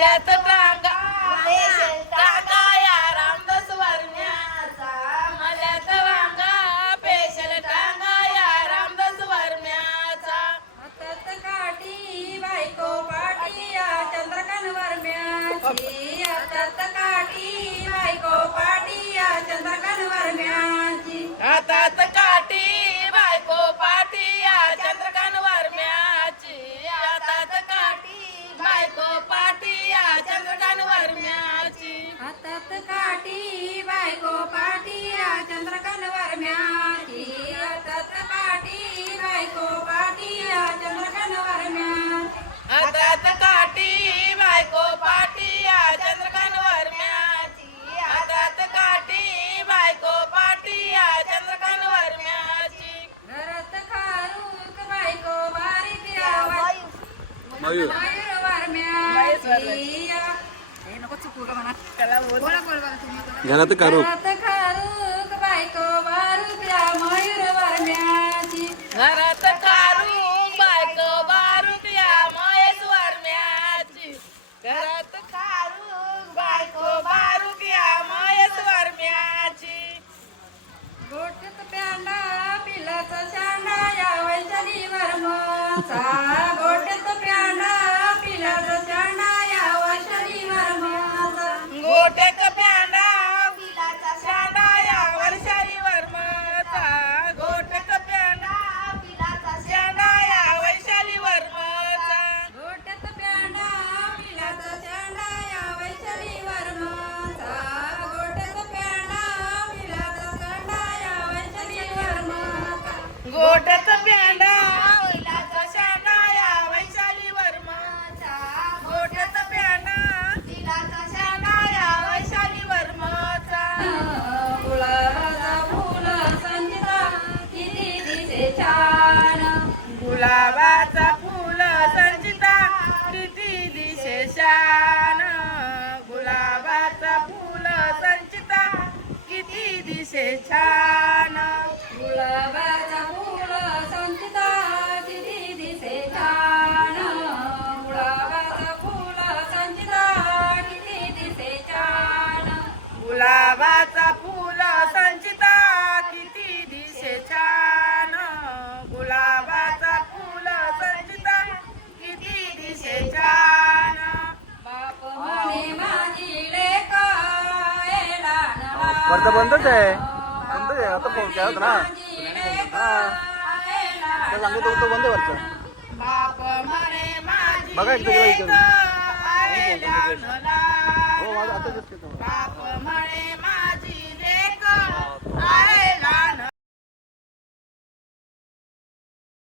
मल्यात टांगा टांगा या रामदास वरण्याचा मल्यात वांगा पेशल टांगा या रामदास वरण्याचा हातात काठी बायको पाठी या चंद्रकांत वरम्याची. हातात काठी बायको पाठी या चंद्रकांत वरम्याची वरम्याची हातात काठी बायको पाठी या चंद्रकांत वरम्याची हातात बायको पाठी वरम्याची काठी बायको पाठी या वरम्याची घरात खारूक बायको बारीक मयूर वरम्याची हे नको चुकू का म्हणा त्याला बोला बोल बघा तुम्ही करू घरात खारूक घरात खारून बायको बारूक या महेश वरम्याची. गोठ्यात प्यांडा पिलाचा शांडा या वैशाली वर्माचा शांडा या वैशाली वर्माचा शांडा या वैशाली वर्माचा गुलाबाचा फुल संचिता किती दिसे छान. गुलाबाचा फुल संचिता किती दिशे शान. गुलाबाचा फुल संचिता किती दिशे छान. गुलाबाचा फुल संचिता किती दिशे छान. गुलाबाचा फुल संचिता किती दिशे छान. बाप म्हणे माझी लेक वरचं बंदच आहे. बंद आहे आता फोन केला होता ना हा. सांगितलं होतं बंद वरचं. बाप म्हणे माझी बघा एकदा माझी